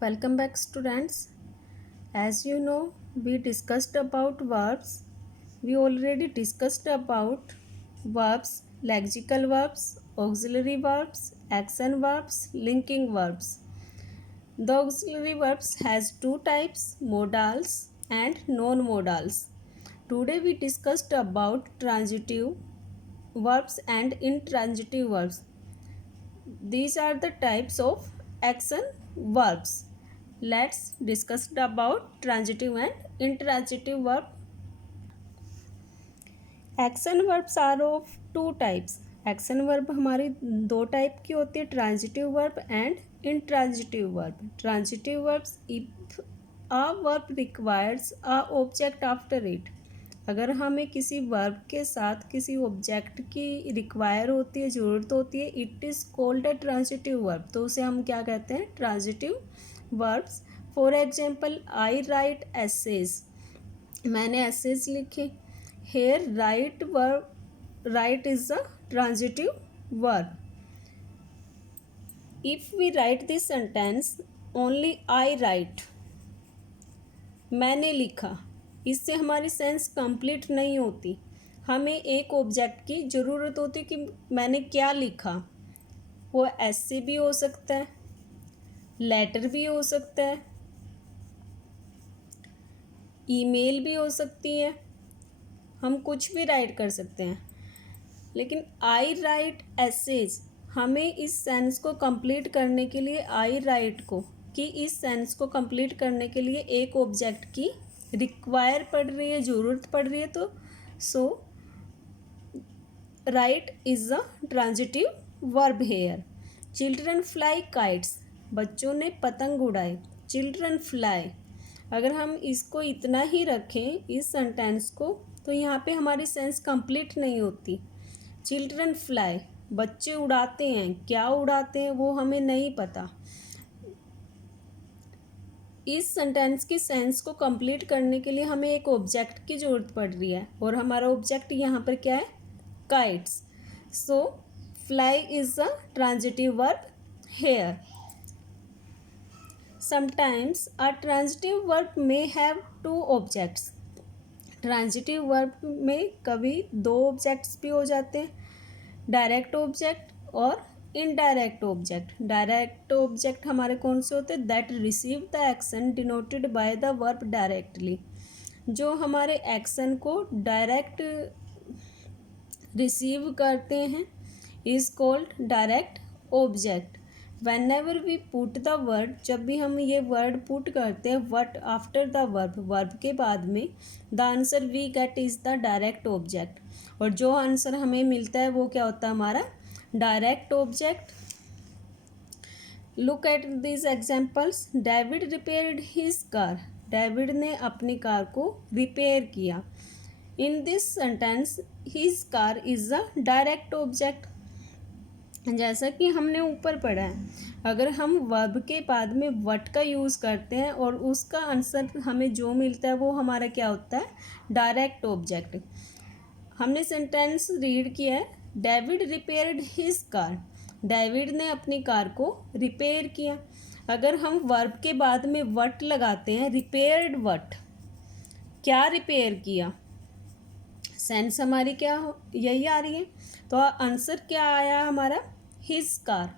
Welcome back, students. As you know, we discussed about verbs. We already discussed about verbs, lexical verbs, auxiliary verbs, action verbs, linking verbs. The auxiliary verbs has two types, modals and non-modals. Today we discussed about transitive verbs and intransitive verbs. These are the types of action verbs. Let's discuss about transitive and intransitive verb. Action verbs are of two types. Action verb हमारी दो type की होती है, transitive verb and intransitive verb. Transitive verbs if a verb requires a object after it. अगर हमें किसी verb के साथ किसी ऑब्जेक्ट की रिक्वायर होती है, ज़रूरत होती है, it is called a transitive verb, तो उसे हम क्या कहते हैं, transitive verbs. For example, I write essays. मैंने एसेज लिखे. Here write verb, write is a transitive verb. If we write this sentence only I write, मैंने लिखा, इससे हमारी सेंस कंप्लीट नहीं होती. हमें एक ऑब्जेक्ट की ज़रूरत होती है कि मैंने क्या लिखा. वो ऐसे भी हो सकता है, लेटर भी हो सकता है, ईमेल भी हो सकती है, हम कुछ भी राइट कर सकते हैं. लेकिन आई राइट एसेज, हमें इस सेंस को कंप्लीट करने के लिए, आई राइट को कि इस सेंस को कंप्लीट करने के लिए एक ऑब्जेक्ट की रिक्वायर पड़ रही है, ज़रूरत पड़ रही है. तो so right is a transitive verb here. Children fly kites, बच्चों ने पतंग उड़ाए. चिल्ड्रन फ्लाई, अगर हम इसको इतना ही रखें इस सेंटेंस को, तो यहाँ पे हमारी सेंस कंप्लीट नहीं होती. चिल्ड्रन फ्लाई, बच्चे उड़ाते हैं, क्या उड़ाते हैं वो हमें नहीं पता. इस सेंटेंस की सेंस को कंप्लीट करने के लिए हमें एक ऑब्जेक्ट की ज़रूरत पड़ रही है, और हमारा ऑब्जेक्ट यहाँ पर क्या है, kites. So fly is a transitive verb here. Sometimes a transitive verb may have two objects. Transitive verb में कभी दो ऑब्जेक्ट्स भी हो जाते हैं, डायरेक्ट ऑब्जेक्ट और इनडायरेक्ट ऑब्जेक्ट. डायरेक्ट ऑब्जेक्ट हमारे कौन से होते हैं, that receive the action denoted by the verb directly. जो हमारे एक्शन को डायरेक्ट रिसीव करते हैं is called direct object. Whenever we put the word, जब भी हम ये वर्ड पुट करते हैं what after the verb, verb के बाद में, the answer we get is the direct object. और जो आंसर हमें मिलता है वो क्या होता है, हमारा direct object. Look at this examples. David repaired his car. David ने अपनी कार को रिपेयर किया. इन this sentence his car is a direct object. जैसा कि हमने ऊपर पढ़ा है, अगर हम वर्ब के बाद में वट का यूज़ करते हैं और उसका आंसर हमें जो मिलता है वो हमारा क्या होता है, डायरेक्ट ऑब्जेक्ट. हमने सेंटेंस रीड किया है, David repaired his car. David ने अपनी कार को रिपेयर किया. अगर हम वर्ब के बाद में वट लगाते हैं, रिपेयर्ड वट, क्या रिपेयर किया, सेंस हमारी क्या यही आ रही है. तो आंसर क्या आया हमारा, his car.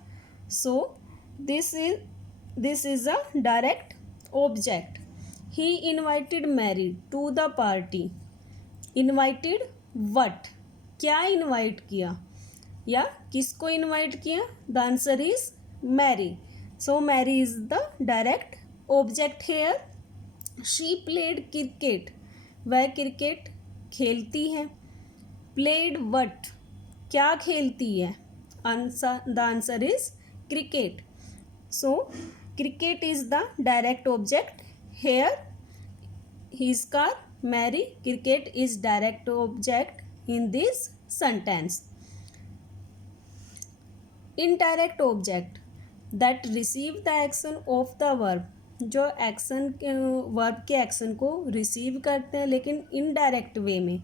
So this is a direct object. He invited Mary to the party. Invited what, क्या इन्वाइट किया या किसको इन्वाइट किया, the answer is Mary. So Mary is the direct object here. She played cricket, वह cricket खेलती है. Played what, क्या खेलती है, the answer is cricket. So cricket is the direct object here. His car, Mary, cricket is direct object in this sentence. Indirect object that receive the action of the verb, जो action verb के action को receive करते हैं लेकिन indirect way में.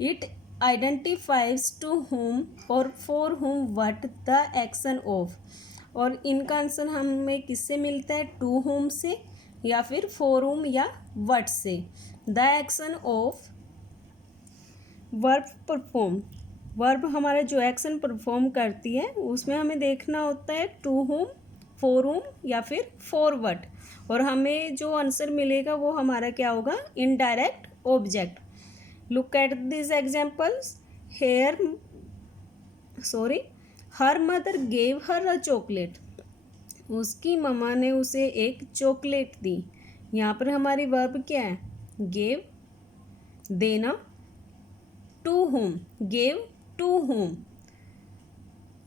It identifies to whom और for whom what the action of, और इनका आंसर हमें किससे मिलता है, टू होम से या फिर फॉर होम या व्हाट से। The action of verb perform, verb हमारा जो एक्शन परफॉर्म करती है उसमें हमें देखना होता है टू होम, फॉर होम या फिर फॉर व्हाट, और हमें जो आंसर मिलेगा वो हमारा क्या होगा, indirect object. Look at this examples. Here her mother gave her a chocolate, उसकी मम्मा ने उसे एक चॉकलेट दी। यहाँ पर हमारी वर्ब क्या है, गेव, देना, to whom, gave to whom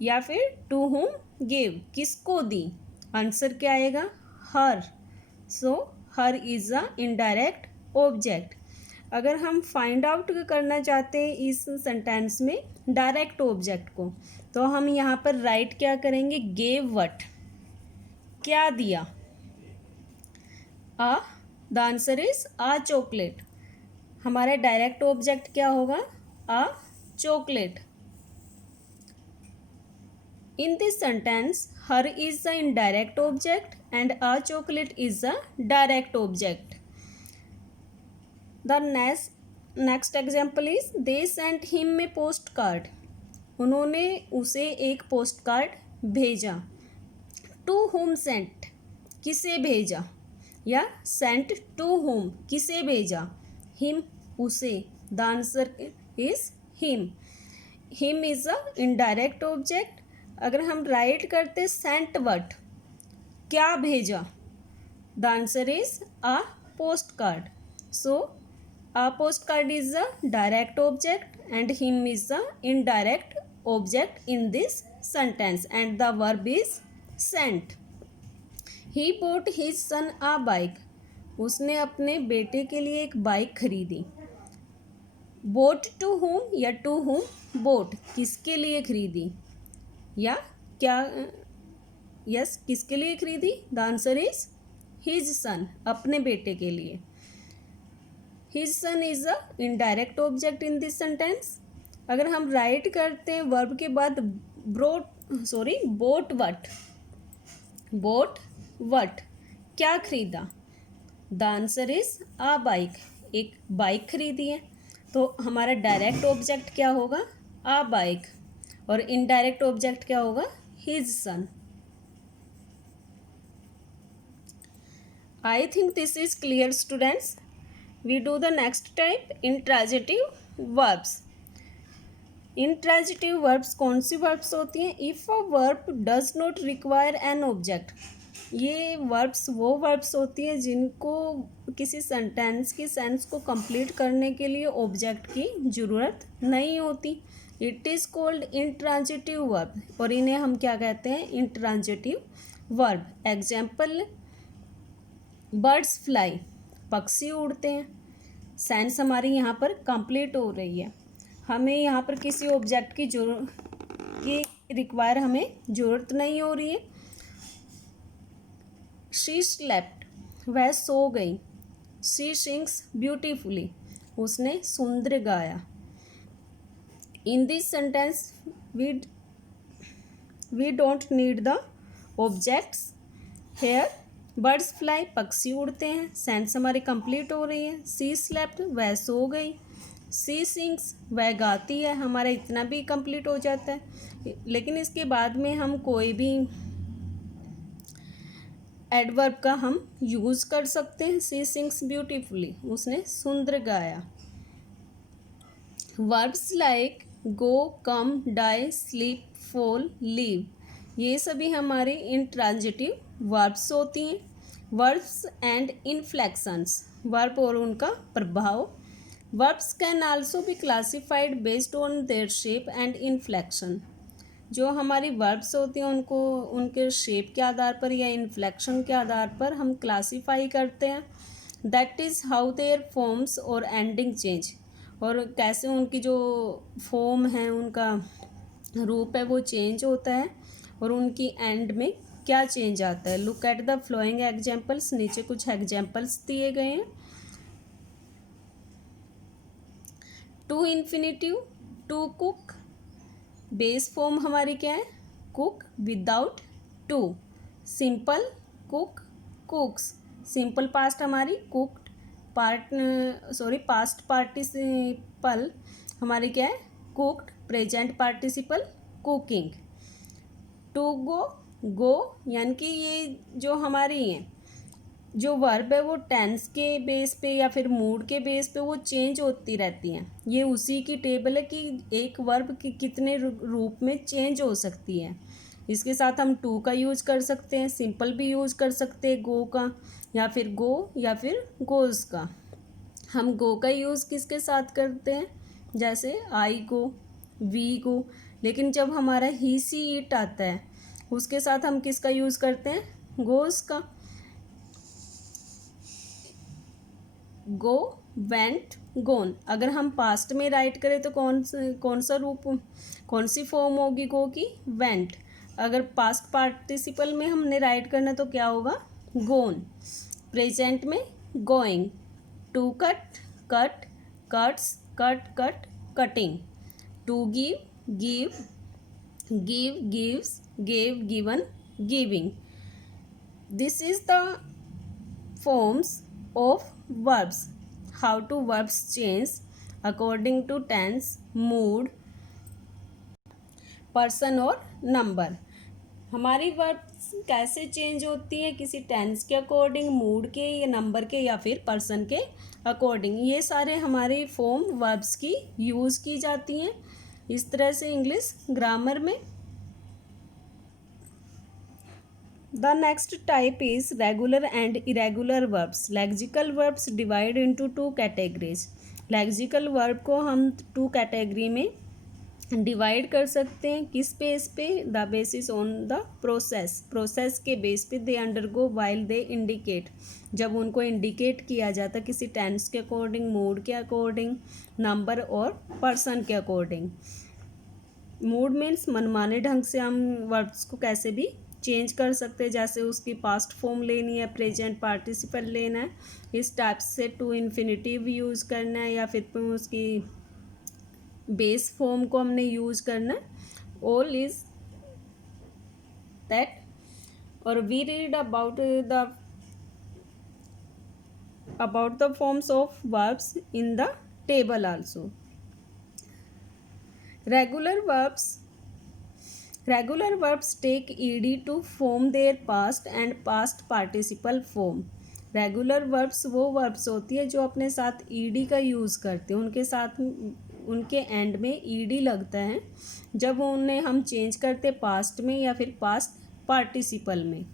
या फिर टू होम गेव, किसको दी, आंसर क्या आएगा, हर। सो हर इज अ इनडायरेक्ट ऑब्जेक्ट। अगर हम फाइंड आउट करना चाहते हैं इस सेंटेंस में डायरेक्ट ऑब्जेक्ट को, तो हम यहाँ पर राइट क्या करेंगे, गेव व्हाट, क्या दिया, uh, the answer is a chocolate. हमारा डायरेक्ट ऑब्जेक्ट क्या होगा, a chocolate. In this sentence her is the indirect object and a chocolate is the direct object. The next example is they sent him a postcard, उन्होंने उसे एक postcard भेजा। To whom sent, किसे भेजा, या Saint to home, किसे भेजा, him, उसे, the answer is him. Him is a indirect object. अगर हम राइट करते सेंट व्हाट, क्या भेजा, the answer is a post card. So a post card is a direct object and him is a indirect object in this sentence and the verb is sent. He bought his son a bike, उसने अपने बेटे के लिए एक bike खरीदी। Bought to whom or to whom boat, किसके लिए खरीदी, या क्या, यस किसके लिए खरीदी, the answer is his son, अपने बेटे के लिए। His son is a indirect object in this sentence. अगर हम राइट करते हैं वर्ब के बाद बोट व्हाट, बोट व्हाट, क्या खरीदा, the answer is a bike, एक बाइक खरीदी है। तो हमारा डायरेक्ट ऑब्जेक्ट क्या होगा, आ बाइक, और इनडायरेक्ट ऑब्जेक्ट क्या होगा, his son. I think this is clear students. We do the next type, intransitive verbs. Intransitive verbs कौन सी वर्ब्स होती हैं, if a verb does not require an object. ये वर्ब्स वो verbs होती हैं जिनको किसी सेंटेंस की सेंस को कंप्लीट करने के लिए ऑब्जेक्ट की ज़रूरत नहीं होती। It is called intransitive verb, और इन्हें हम क्या कहते हैं, intransitive verb. Example, birds fly, पक्षी उड़ते हैं। सेंस हमारी यहाँ पर कंप्लीट हो रही है, हमें यहाँ पर किसी ऑब्जेक्ट की रिक्वायर हमें ज़रूरत नहीं हो रही है। शी स्लेप्ट, वह सो गई। शी सिंग्स ब्यूटीफुली, उसने सुंदर गाया। In this sentence we don't need the objects here. Birds fly, पक्षी उड़ते हैं, सेंस हमारी कंप्लीट हो रही है। सी स्लेप्ट, वह सो गई। सी सिंग्स, वह गाती है, हमारा इतना भी कंप्लीट हो जाता है। लेकिन इसके बाद में हम कोई भी एडवर्ब का हम यूज़ कर सकते हैं। सी सिंग्स ब्यूटीफुली, उसने सुंदर गाया। वर्ब्स लाइक गो, कम, डाई, स्लीप, फॉल, लीव, ये सभी हमारे इंट्रांजिटिव वर्ब्स होती हैं। वर्ब्स एंड इन्फ्लेक्शंस, वर्ब और उनका प्रभाव। Verbs can also be classified based on their shape and inflection. जो हमारी वर्ब्स होती हैं उनको उनके शेप के आधार पर या इन्फ्लेक्शन के आधार पर हम क्लासीफाई करते हैं। That is how their forms और एंडिंग चेंज, और कैसे उनकी जो फॉर्म है, उनका रूप है, वो चेंज होता है, और उनकी एंड में क्या चेंज आता है। Look at the following examples, नीचे कुछ एग्जाम्पल्स दिए गए हैं। To infinitive, to cook, base form हमारी क्या है, cook without to. Simple cook cooks, simple past हमारी कुक्ड, पास्ट पार्टिसिपल हमारी क्या है cooked, present participle cooking. To go go, यानी कि ये जो हमारी है जो वर्ब है वो टेंस के बेस पे या फिर मूड के बेस पे वो चेंज होती रहती हैं। ये उसी की टेबल है कि एक वर्ब कितने रूप में चेंज हो सकती है। इसके साथ हम टू का यूज कर सकते हैं, सिंपल भी यूज कर सकते हैं गो का, या फिर गो या फिर गोज़ का। हम गो का यूज़ किसके साथ करते हैं, जैसे आई गो, वी गो। लेकिन जब हमारा ही सी इट आता है उसके साथ हम किसका यूज़ करते हैं, गोज़ का। गो, वेंट, गोन। अगर हम पास्ट में राइट करें तो कौन सा रूप, कौन सी फॉर्म होगी गो की, वेंट। अगर पास्ट पार्टिसिपल में हमने राइट करना तो क्या होगा, गोन। प्रेजेंट में going. To cut, cut, cuts, cut, cut, cutting. To give, give, give, gives, gave, given, giving. This is the forms of verbs. How to verbs change according to tense, mood, person और number. हमारी verbs कैसे change होती है, किसी tense के according, mood के या number के या फिर पर्सन के अकॉर्डिंग। ये सारे हमारे फॉर्म वर्ब्स की यूज़ की जाती हैं इस तरह से इंग्लिश ग्रामर में। The next type is regular and irregular verbs. Lexical verbs divide into two categories. Lexical verb को हम टू कैटेगरी में डिवाइड कर सकते हैं। किस बेस पे, the basis on the process, process के बेस पे। They undergo while they indicate, जब उनको इंडिकेट किया जाता किसी टेंस के अकॉर्डिंग, मूड के अकॉर्डिंग, नंबर और पर्सन के अकॉर्डिंग। मूड मीन्स मनमाने ढंग से हम वर्ब्स को कैसे भी चेंज कर सकते हैं, जैसे उसकी पास्ट फॉर्म लेनी है, प्रेजेंट पार्टिसिपल लेना है, इस टाइप से टू इन्फिनिटिव यूज़ करना है, या फिर उसकी बेस फॉर्म को हमने यूज़ करना है। All is that. और we read about the forms of verbs in the table also. Regular verbs take ed to form their past and past participle form. Regular verbs वो verbs होती है जो अपने साथ ed का यूज़ करते हैं, उनके साथ उनके एंड में ed लगता है जब उन्हें हम चेंज करते पास्ट में या फिर पास्ट पार्टिसिपल में।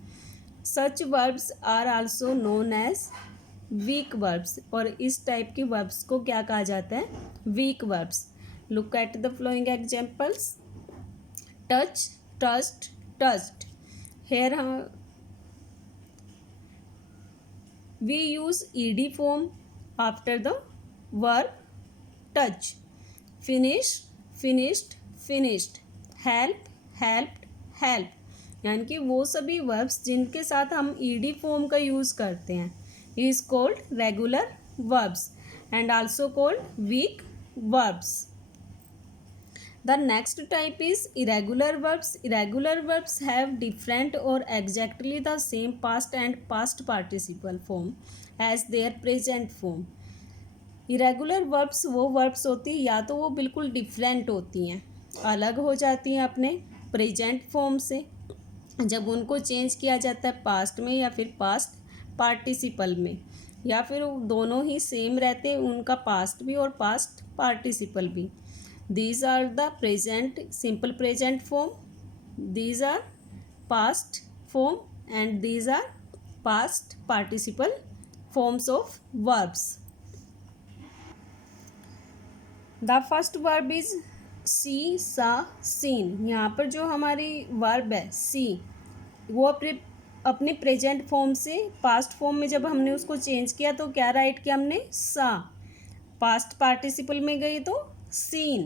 Such verbs are also known as weak verbs, और इस टाइप की वर्ब्स को क्या कहा जाता है, weak verbs. Look at the following examples. Touch, touched, touched. Here हम we use ed form after the verb touch. Finish, finished, finished. Help, helped, help. यानी कि वो सभी वर्ब्स जिनके साथ हम ed फॉर्म का यूज़ करते हैं is called regular verbs and also called weak verbs. The next type is irregular verbs. Irregular verbs have different or exactly the same past and past participle form as their present form. Irregular verbs वो verbs होती हैं या तो वो बिल्कुल different होती हैं, अलग हो जाती हैं अपने प्रेजेंट फॉर्म से, जब उनको चेंज किया जाता है पास्ट में या फिर पास्ट पार्टिसिपल में, या फिर दोनों ही सेम रहते हैं, उनका पास्ट भी और पास्ट पार्टिसिपल भी। These are the present, simple present form. These are past form and these are past participle forms of verbs. The first verb is see, saw, seen. यहाँ पर जो हमारी वर्ब है see, वो अपने प्रेजेंट फॉर्म से past form में जब हमने उसको चेंज किया तो क्या राइट किया हमने, सा। पास्ट पार्टिसिपल में गई तो seen,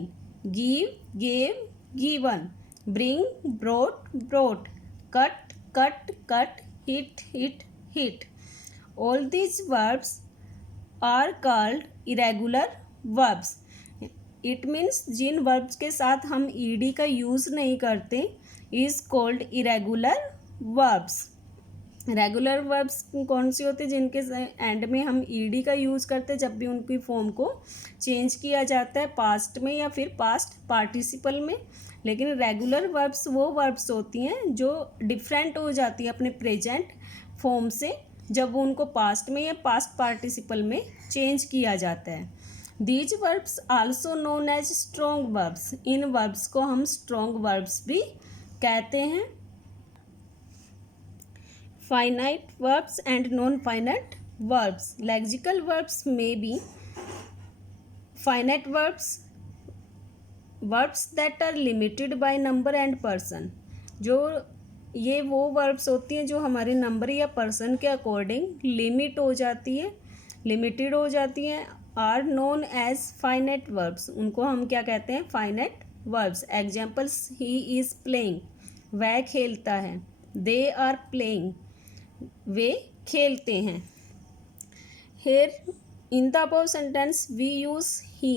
give, gave, given, bring, brought, brought, cut, cut, cut, hit, hit, hit. All these verbs are called irregular verbs. It means Jin verbs के साथ हम ed का यूज़ नहीं करते is called irregular verbs. Regular verbs कौन सी होती है? जिनके एंड में हम ईडी का यूज़ करते हैं जब भी उनकी फॉर्म को चेंज किया जाता है पास्ट में या फिर पास्ट पार्टिसिपल में। लेकिन रेगुलर वर्ब्स वो वर्ब्स होती हैं जो डिफरेंट हो जाती है अपने प्रेजेंट फॉर्म से जब उनको पास्ट में या पास्ट पार्टिसिपल में चेंज किया जाता है। These verbs also known as strong verbs. इन वर्ब्स को हम स्ट्रॉन्ग वर्ब्स भी कहते हैं। Finite verbs and non-finite verbs. Lexical verbs may be finite verbs, verbs that are limited by number and person. जो ये वो verbs होती हैं जो हमारे नंबर या पर्सन के अकॉर्डिंग लिमिट हो जाती है, लिमिटेड हो जाती हैं, are known as finite verbs. उनको हम क्या कहते हैं? Finite verbs. Examples: he is playing, वह खेलता है। दे आर प्लेइंग, वे खेलते हैं। Here in the above sentence we use he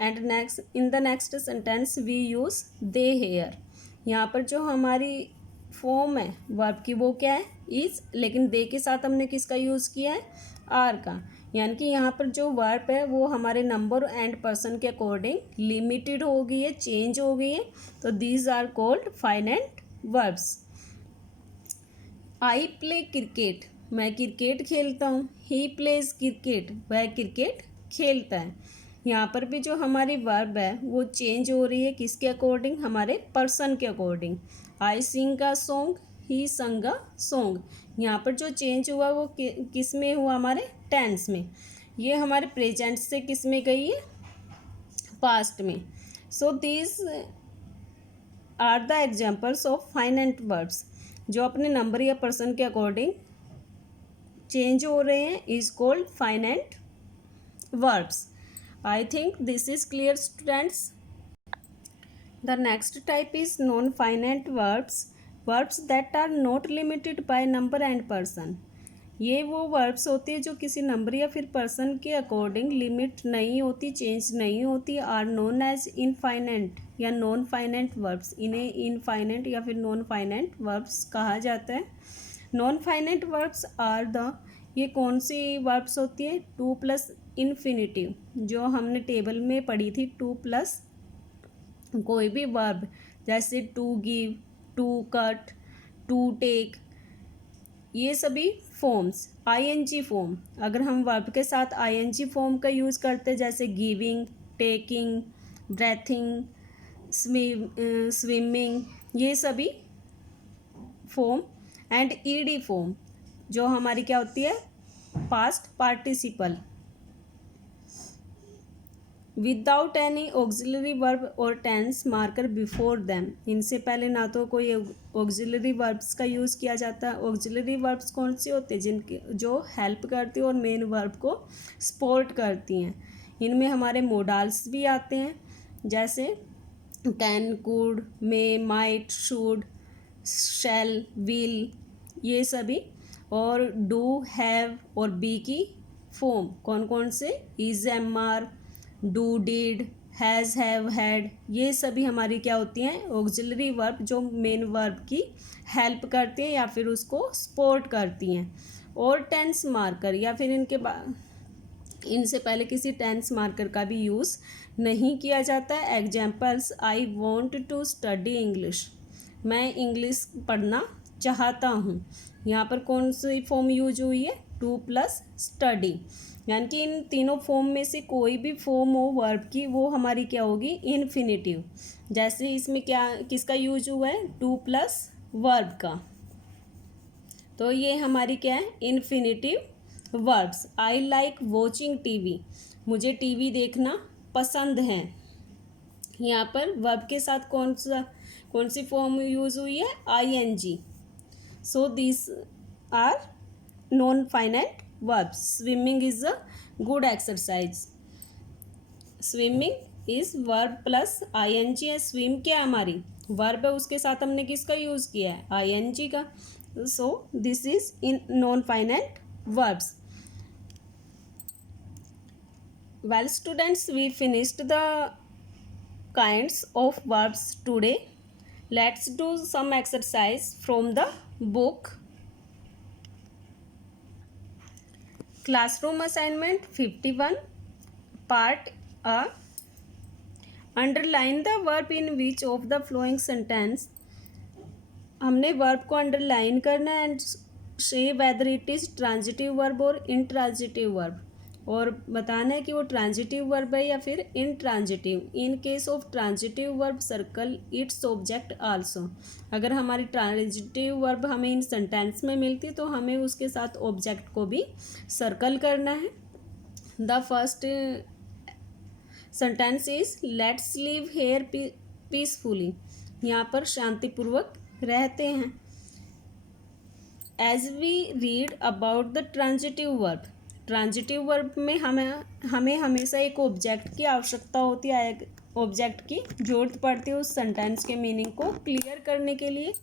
and next in the next sentence we use they here. यहाँ पर जो हमारी फॉर्म है वर्ब की वो क्या है? इज, लेकिन दे के साथ हमने किसका यूज़ किया है? आर का। यानी कि यहाँ पर जो वर्ब है वो हमारे नंबर एंड पर्सन के अकॉर्डिंग लिमिटेड हो गई है, चेंज हो गई है। तो these are called finite verbs. I play cricket, मैं क्रिकेट खेलता हूँ। ही प्लेज क्रिकेट, वह क्रिकेट खेलता है। यहाँ पर भी जो हमारी वर्ब है वो चेंज हो रही है किसके अकॉर्डिंग? हमारे पर्सन के according. I Singh a song, ही संग अ सॉन्ग। यहाँ पर जो चेंज हुआ वो किस में हुआ? हमारे टेंस में। ये हमारे प्रेजेंट से किस में गई है? पास्ट में। So these are the examples of finite verbs जो अपने नंबर या पर्सन के अकॉर्डिंग चेंज हो रहे हैं, is called finite verbs. I think this is clear students. The next type is non finite verbs, verbs that are not limited by number and person. ये वो verbs होती है जो किसी नंबर या फिर पर्सन के अकॉर्डिंग लिमिट नहीं होती, चेंज नहीं होती। आर नोन एज इनफाइनाइट या नॉन फाइनाइट वर्ब्स। इन्हें इनफाइनाइट या फिर नॉन फाइनाइट वर्ब्स कहा जाता है। Non finite verbs are the, ये कौन सी वर्ब्स होती है? टू प्लस इन्फिनिटिव, जो हमने टेबल में पढ़ी थी। टू प्लस कोई भी वर्ब जैसे to give, to cut, to take, ये सभी फॉर्म्स। आईएनजी फॉर्म, अगर हम वर्ब के साथ आईएनजी फॉर्म का यूज़ करते हैं जैसे गिविंग, टेकिंग, ब्रेथिंग, स्विमिंग, ये सभी फॉर्म। एंड ईडी फॉर्म जो हमारी क्या होती है? Past participle without any auxiliary verb और टेंस मार्कर बिफोर देम। इनसे पहले ना तो कोई ऑक्सिलरी वर्ब्स का यूज़ किया जाता है। ऑक्सिलरी वर्ब्स कौन सी होती है? जिनके जो हेल्प करती है और मेन वर्ब को सपोर्ट करती हैं। इनमें हमारे मोडाल्स भी आते हैं जैसे can, could, may, might, should, shall, will, ये सभी। और डू, हैव और बी की फॉर्म कौन कौन से? Is, am, are, do, did, has, have, had, ये सभी हमारी क्या होती हैं? ऑक्सिलरी वर्ब जो मेन वर्ब की हेल्प करती हैं या फिर उसको सपोर्ट करती हैं। और टेंस मार्कर या फिर इनसे पहले किसी टेंस मार्कर का भी यूज़ नहीं किया जाता है। Examples: I want to study English, मैं इंग्लिश पढ़ना चाहता हूँ। यहाँ पर कौन सी फॉर्म यूज हुई है? Two plus study. यानी कि इन तीनों फॉर्म में से कोई भी फॉर्म हो वर्ब की वो हमारी क्या होगी? इन्फिनिटिव। जैसे इसमें क्या किसका यूज हुआ है? टू प्लस वर्ब का। तो ये हमारी क्या है? Infinitive verbs. I like watching TV, मुझे टीवी देखना पसंद है। यहाँ पर वर्ब के साथ कौन सी फॉर्म यूज हुई है? ING. So this are non finite verbs. Swimming is a good exercise. Swimming is verb plus ing है। swim क्या हमारी verb है, उसके साथ हमने किसका यूज़ किया है? ing का। so this is in non finite verbs. Well students, we finished the kinds of verbs today. Let's do some exercise from the book. Classroom assignment 51, part A. Underline the verb in which of the following sentence. हमने verb को underline करना है and से whether it is transitive verb और intransitive verb, और बताना है कि वो ट्रांजिटिव वर्ब है या फिर intransitive. In case of transitive verb circle its object also. अगर हमारी ट्रांजिटिव वर्ब हमें इन सेंटेंस में मिलती तो हमें उसके साथ ऑब्जेक्ट को भी सर्कल करना है. The first sentence is let's live here peacefully. यहाँ पर शांतिपूर्वक रहते हैं. As we read about the transitive verb, transitive verb में हमें हमेशा एक ऑब्जेक्ट की आवश्यकता होती है, ऑब्जेक्ट की जरूरत पड़ती है उस सेंटेंस के मीनिंग को क्लियर करने के लिए.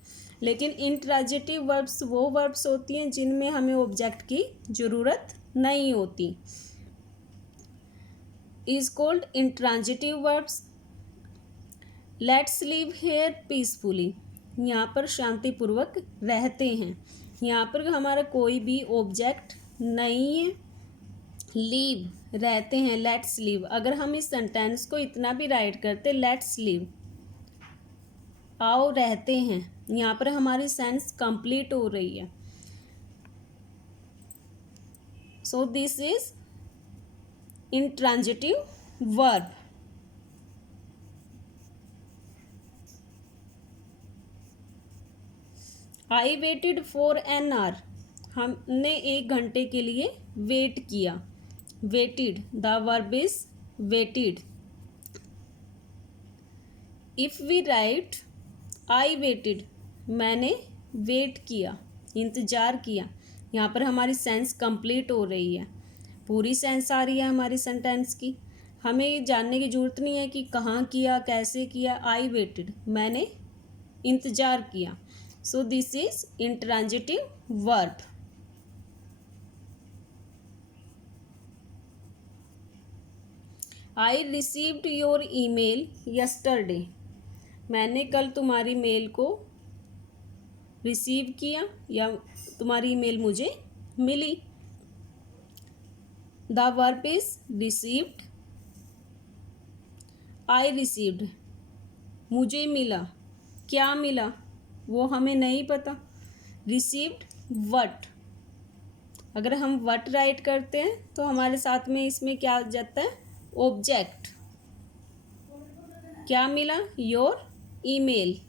लेकिन इंट्रांजिटिव वर्ब्स वो वर्ब्स होती हैं जिनमें हमें ऑब्जेक्ट की ज़रूरत नहीं होती. Is called intransitive verbs. Let's live here peacefully, यहाँ पर शांतिपूर्वक रहते हैं. यहाँ पर हमारा कोई भी ऑब्जेक्ट नहीं है. लीव रहते हैं, लेट्स लिव. अगर हम इस सेंटेंस को इतना भी राइट करते लेट्स लिव आओ रहते हैं, यहाँ पर हमारी सेंस कंप्लीट हो रही है. So this is intransitive verb. I waited for an hour, हमने 1 घंटे के लिए वेट किया. Waited, the verb is waited. If we write I waited, मैंने वेट किया, इंतज़ार किया, यहाँ पर हमारी सेंस कंप्लीट हो रही है, पूरी सेंस आ रही है हमारी सेंटेंस की. हमें ये जानने की ज़रूरत नहीं है कि कहाँ किया, कैसे किया. आई वेटेड, मैंने इंतज़ार किया. So this is intransitive verb. I received your email yesterday. मैंने कल तुम्हारी मेल को रिसीव किया या तुम्हारी ईमेल मुझे मिली. The verb is received. I received, मुझे मिला, क्या मिला वो हमें नहीं पता. रिसीव्ड वट, अगर हम वट राइट करते हैं तो हमारे साथ में इसमें क्या आ जाता है, ऑब्जेक्ट. क्या मिला, योर ईमेल.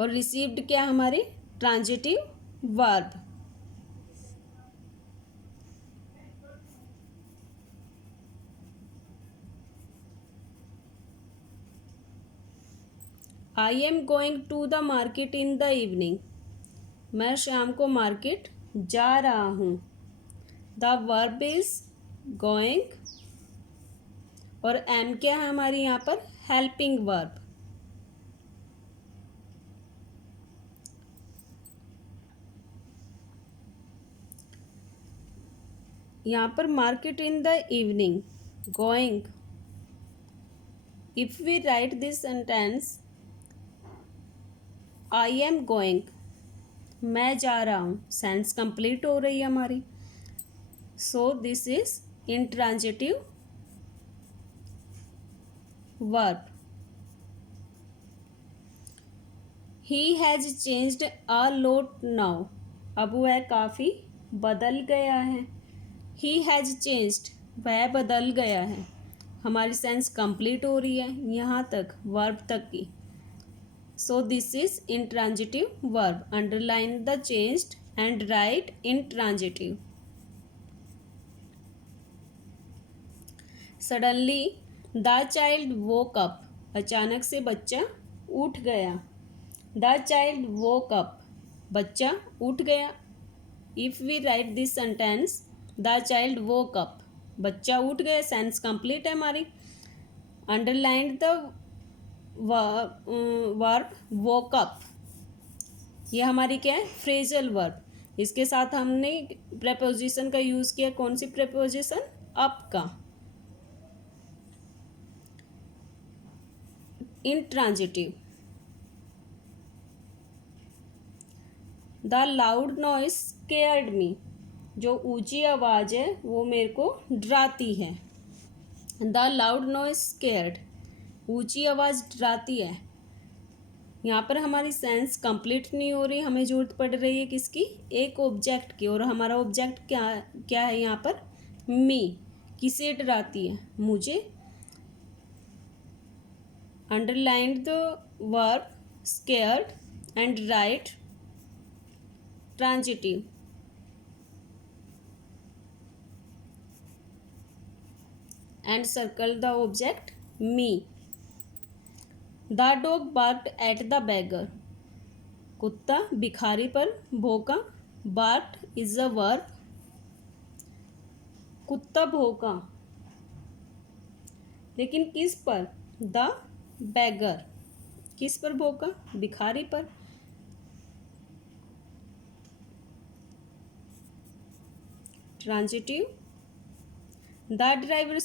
और रिसीव्ड क्या हमारी transitive verb. I am going to the market in the evening, मैं शाम को मार्केट जा रहा हूँ. द वर्ब इज गोइंग और एम क्या है हमारी यहाँ पर, हेल्पिंग वर्ब. यहाँ पर market in the evening, going. If we write this sentence I am going, मैं जा रहा हूँ, सेंस कंप्लीट हो रही है हमारी. सो this is intransitive verb. He has changed a lot now, अब वह काफ़ी बदल गया है. ही हैज़ चेंज्ड, वह बदल गया है. हमारी सेंस कंप्लीट हो रही है यहाँ तक, वर्ब तक की. So this is intransitive verb. Underline the changed and write intransitive. Suddenly the child woke up. अचानक से बच्चा उठ गया. The child woke up. बच्चा उठ गया. If we write this sentence, the child woke up. बच्चा उठ गया, सेंस कंप्लीट है हमारी. Underline the verb woke up, ये हमारी क्या है, फ्रेजल वर्ब. इसके साथ हमने प्रेपोजिशन का यूज़ किया, कौन सी प्रेपोजिशन, अप का. Intransitive. The loud noise scared me, जो ऊंची आवाज़ है वो मेरे को डराती है। द लाउड नॉइस स्केयर्ड, ऊंची आवाज़ डराती है। यहाँ पर हमारी सेंस कंप्लीट नहीं हो रही, हमें ज़रूरत पड़ रही है किसकी, एक ऑब्जेक्ट की। और हमारा ऑब्जेक्ट क्या क्या है यहाँ पर, मी। किसे डराती है, मुझे। Underline the verb scared and write transitive. And circle the object me. The dog barked at the beggar, कुत्ता भिखारी पर भौंका। बार्क्ड इज अ वर्ब, कुत्ता भौंका, लेकिन किस पर, द बेगर, किस पर भौंका, भिखारी पर। Transitive. The driver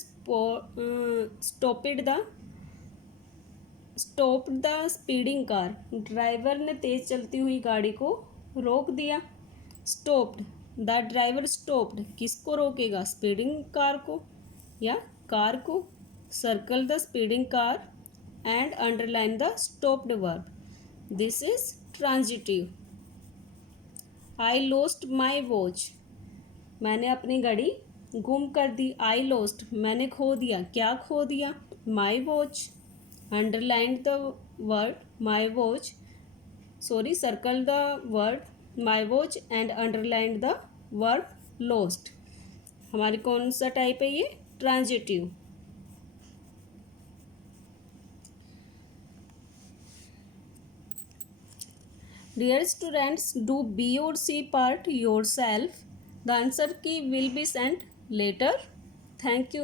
stopped the speeding car, driver ने तेज चलती हुई गाड़ी को रोक दिया। स्टॉप्ड, द ड्राइवर स्टॉप्ड, किसको रोकेगा, स्पीडिंग कार को या कार को। Circle the speeding car and underline the stopped verb, this is transitive. I lost my watch, मैंने अपनी घड़ी गुम कर दी। आई लॉस्ट, मैंने खो दिया, क्या खो दिया, my watch. Underline the word my watch, sorry circle the word my watch and underline the word lost. हमारी कौन सा टाइप है ये, transitive. Dear students, do b और c part yourself. The answer key will be sent later. Thank you.